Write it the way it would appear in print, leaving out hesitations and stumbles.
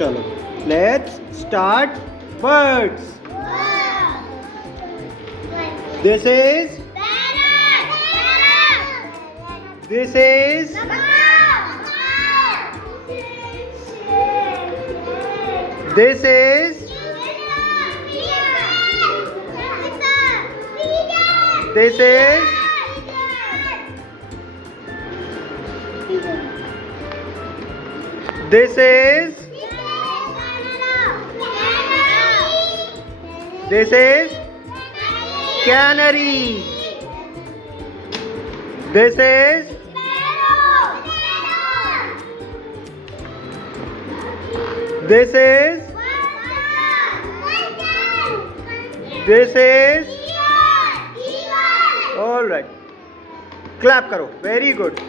चलो let's start words. This is. This is. This is. This is. This is. This is canary. This is. This is. This is. All right. Clap karo. Very good.